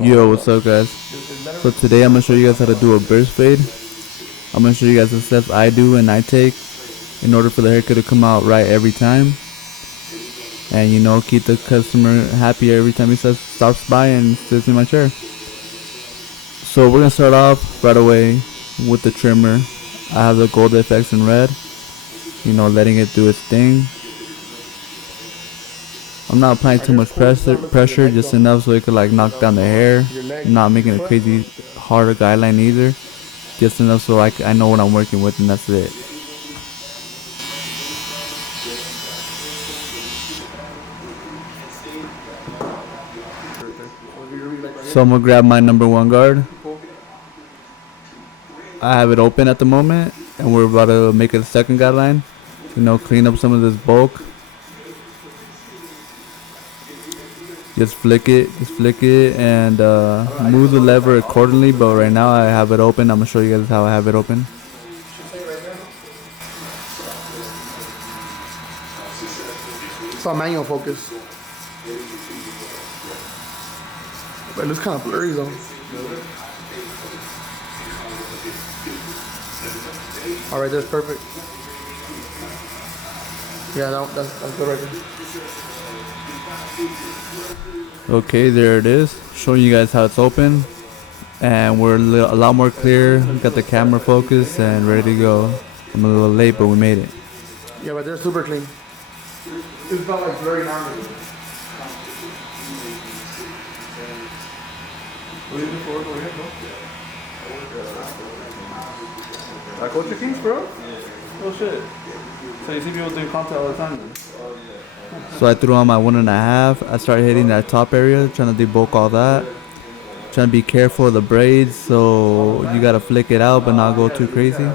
Yo, what's up guys? So today I'm gonna show you guys how to do a burst fade. I'm gonna show you guys the steps I do and I take in order for the haircut to come out right every time. And you know, keep the customer happy every time he stops by and sits in my chair. So we're gonna start off right away with the trimmer. I have the gold FX in red. You know, letting it do its thing. I'm not applying too much pressure, just enough so it could like knock down the hair. I'm not making a crazy harder guideline either. Just enough so I know what I'm working with, and that's it. So I'm gonna grab my number one guard. I have it open at the moment, and we're about to make a second guideline. You know, clean up some of this bulk. Just flick it, and move the lever accordingly. But right now I have it open. I'm gonna show you guys how I have it open. It's on manual focus. But it looks kind of blurry though. All right, that's perfect. Yeah, no, that's good right there. Okay, there it is. Showing you guys how it's open, and we're a lot more clear. We got the camera focused and ready to go. I'm a little late, but we made it. Yeah, but they're super clean. It's not like blurry now. Like Ultra Kings, bro? Oh shit. So you see people doing content all the time then? So I threw on my 1.5. I started hitting that top area, trying to debulk all that. Trying to be careful of the braids, so you gotta flick it out but not go too crazy. Yeah.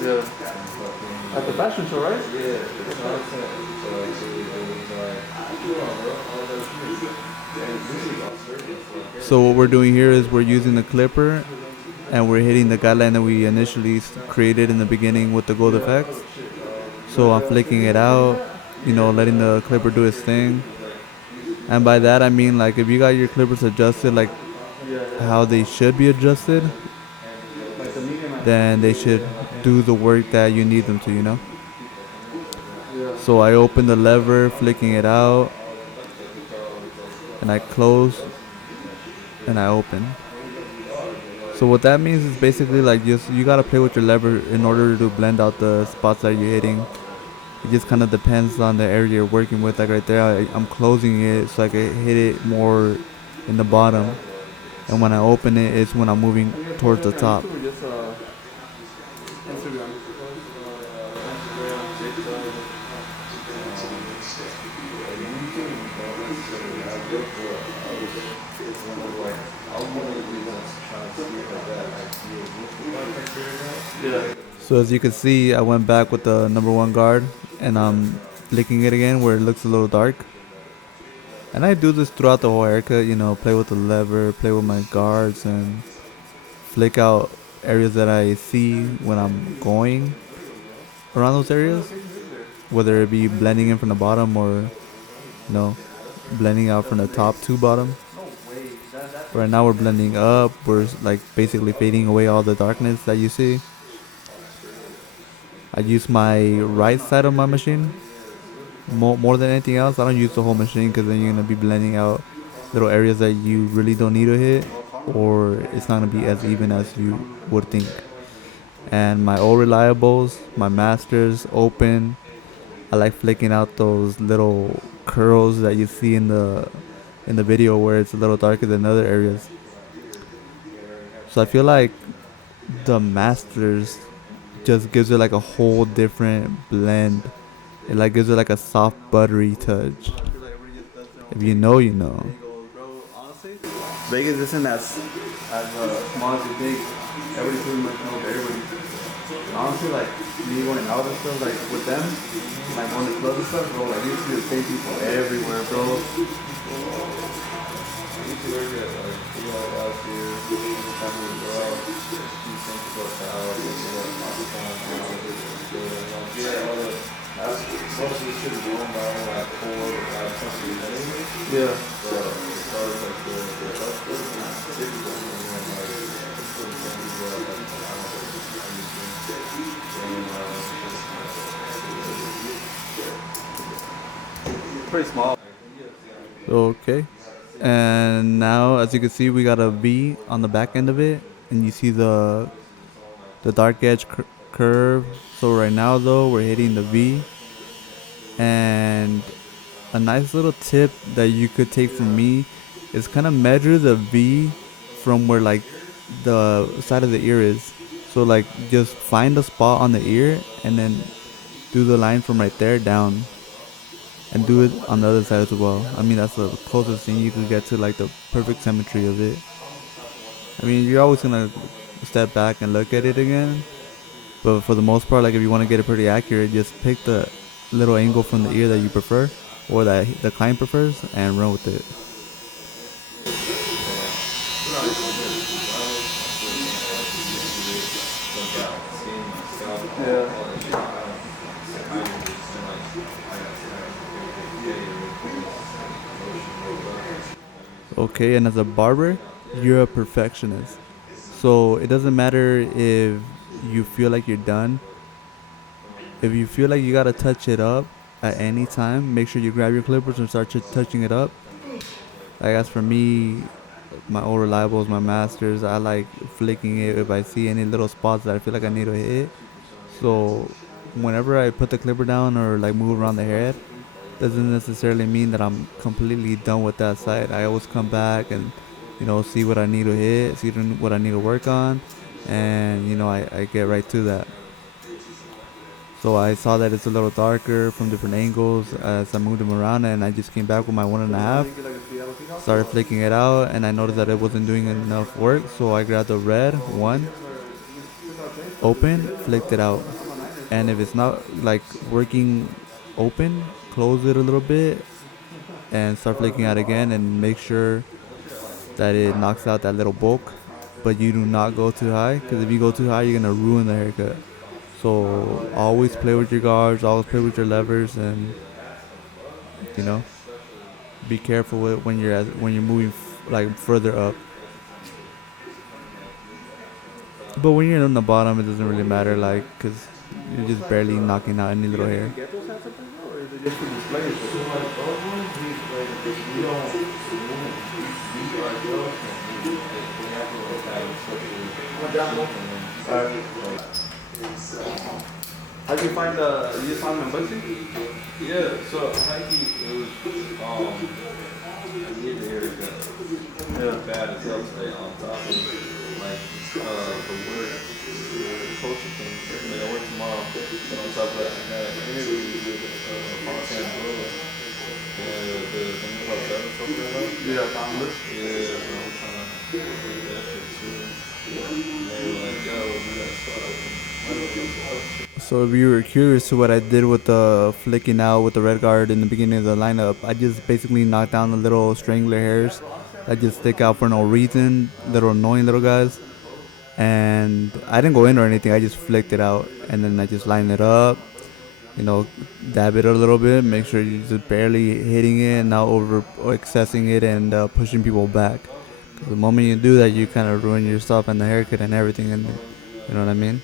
Yeah. At the fashion show, right? Yeah. So what we're doing here is we're using the clipper and we're hitting the guideline that we initially created in the beginning with the gold effects. So I'm flicking it out, you know, letting the clipper do its thing. And by that I mean, like, if you got your clippers adjusted like how they should be adjusted, then they should do the work that you need them to, you know. So I open the lever, flicking it out, and I close and I open. So what that means is basically like you gotta play with your lever in order to blend out the spots that you're hitting. It just kind of depends on the area you're working with. Like right there, I'm closing it so I can hit it more in the bottom, and when I open it, it's when I'm moving towards the top. Yeah. So as you can see, I went back with the number one guard and I'm flicking it again where it looks a little dark. And I do this throughout the whole haircut, you know, play with the lever, play with my guards, and flick out areas that I see when I'm going around those areas, whether it be blending in from the bottom or, you know, blending out from the top to bottom. Right now we're blending up, we're like basically fading away all the darkness that you see. I use my right side of my machine more than anything else. I don't use the whole machine because then you're going to be blending out little areas that you really don't need to hit, or it's not going to be as even as you would think. And my old reliables, my masters, open. I like flicking out those little curls that you see in the video where it's a little darker than other areas. So I feel like the masters just gives it like a whole different blend. It like gives it like a soft buttery touch. If you know, you know. Vegas isn't as small as you think. Everybody's pretty much knows everybody. Honestly, like me going out and stuff, like with them, like on the club and stuff, bro, like you see the same people everywhere, bro. You see where you're at, like, you know, out here, having to go out. Yeah. Pretty small. Okay. And now, as you can see, we got a V on the back end of it, and you see the dark edge curve. So right now, though, we're hitting the V, and a nice little tip that you could take from me is kind of measure the V from where like the side of the ear is. So like just find a spot on the ear and then do the line from right there down, and do it on the other side as well. I mean, that's the closest thing you could get to like the perfect symmetry of it. I mean, you're always gonna step back and look at it again, but for the most part, like if you want to get it pretty accurate, just pick the little angle from the ear that you prefer or that the client prefers and run with it. Okay, and as a barber, you're a perfectionist. So it doesn't matter if you feel like you're done. If you feel like you gotta touch it up at any time, make sure you grab your clippers and start touching it up. Like as for me, my old reliables, my masters, I like flicking it if I see any little spots that I feel like I need to hit. So whenever I put the clipper down or like move around the head, doesn't necessarily mean that I'm completely done with that side. I always come back and see what I need to hit, see what I need to work on, and I get right to that. So I saw that it's a little darker from different angles as I moved them around, and I just came back with my 1.5, started flicking it out, and I noticed that it wasn't doing enough work, so I grabbed the red one, open, flicked it out. And if it's not like working open, close it a little bit and start flicking out again, and make sure that it knocks out that little bulk, but you do not go too high, because if you go too high you're gonna ruin the haircut. So always play with your guards, always play with your levers, and be careful with when you're moving like further up. But when you're on the bottom, it doesn't really matter, like, because you're just barely knocking out any little hair. How'd you find you just found them in Bugsy? Yeah, so Nike, it was, I needed to hear that. Yeah, bad as hell today on top of, like, the work, the coaching thing. Like, I work tomorrow, but on top of that, I got an interview with Fontana Road. The thing about that and stuff right now? Yeah, founder. Yeah, I'm trying to get that shit too. And they were like, yo, we got stuff. So if you were curious to what I did with the flicking out with the red guard in the beginning of the lineup, I just basically knocked down the little strangler hairs that just stick out for no reason, little annoying little guys. And I didn't go in or anything, I just flicked it out, and then I just lined it up, dab it a little bit, make sure you're just barely hitting it, not over accessing it and pushing people back. 'Cause the moment you do that, you kind of ruin yourself and the haircut and everything, and you know what I mean?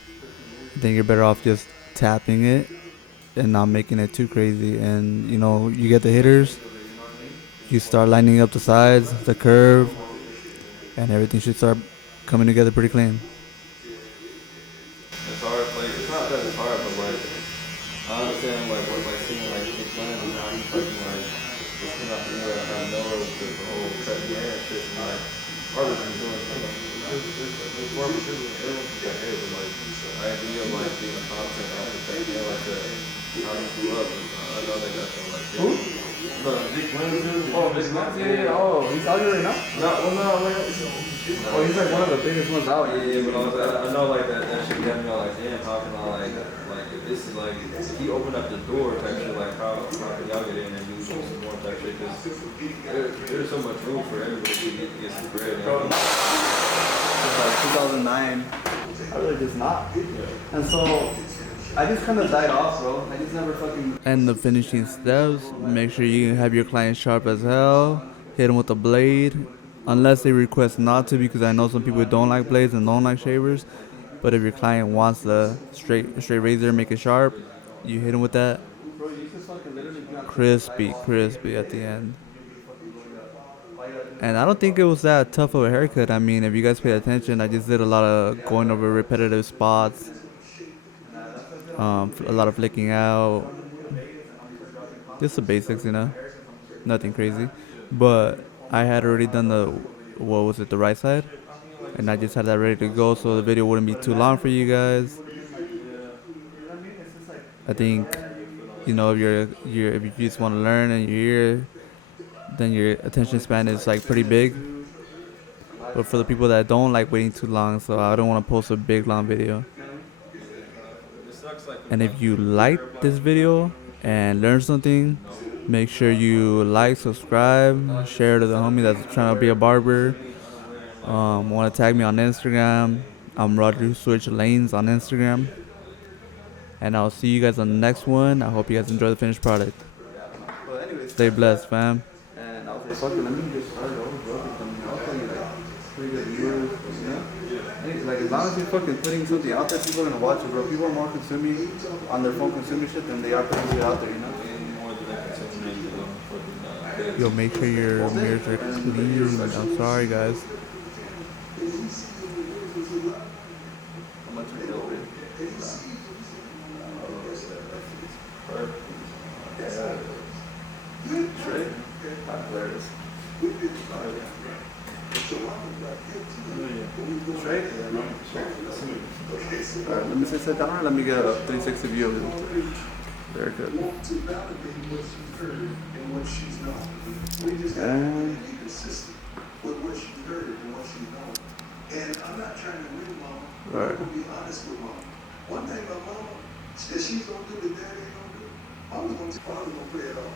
I think you're better off just tapping it and not making it too crazy. And you get the hitters, you start lining up the sides, the curve, and everything should start coming together pretty clean. It's hard, like, it's not that it's hard, but like, I understand like what like seeing like the plans and how he's fucking like just came out the air. I know the whole cutting hair and shit, and like artists been doing something. There's more of a shit with everyone can cut hair, but like the idea of like being confident after cutting hair like that, how he grew up, I know they got some like Who? Dick Lenz. Oh, Dick Lenz? Yeah. Oh, he's out here right now? No, well, no, like, Oh, he's like one of the biggest ones out. yeah, but I know like that shit got me all like, damn, how can I like if this is like, if he opened up the door type shit, like how can y'all get in and use some more type shit, because there's so much room for everybody to get some bread. It's like 2009. I'd rather just not. And so I just kind of died off, bro. I just never fucking. And the finishing steps, make sure you have your client sharp as hell. Hit them with a blade, unless they request not to, because I know some people don't like blades and don't like shavers. But if your client wants the straight razor, make it sharp, you hit them with that. Bro, you just fucking literally be on Crispy at the end. And I don't think it was that tough of a haircut. I mean, if you guys pay attention, I just did a lot of going over repetitive spots, a lot of flicking out, just the basics, nothing crazy. But I had already done the right side, and I just had that ready to go, so the video wouldn't be too long for you guys. I think, if you just want to learn and you're here, then your attention span is like pretty big. But for the people that don't like waiting too long, so I don't want to post a big long video. And if you like this video and learn something, make sure you like, subscribe, share to the homie that's trying to be a barber. Want to tag me on Instagram? I'm RawdriSwitchLanez on Instagram. And I'll see you guys on the next one. I hope you guys enjoy the finished product. But anyways, Stay blessed, fam. and I was like, fuck it, let me just start it over, bro. I'll tell you like pretty good viewers, Anyways, like as long as you're fucking putting something out there, people are gonna watch it, bro. People are more consuming on their phone consuming shit than they are putting it out there, Yo, make sure your mirrors are clean. I'm sorry, guys. How much are you over? Straight? There it is. Straight? Alright, let me sit down and let me get a 360 view of it. Very good. And And I'm not trying to win, mama. Right. I'm gonna be honest with mama. One thing about mama, that she's gonna do that daddy ain't gonna do. Mama's gonna play it off.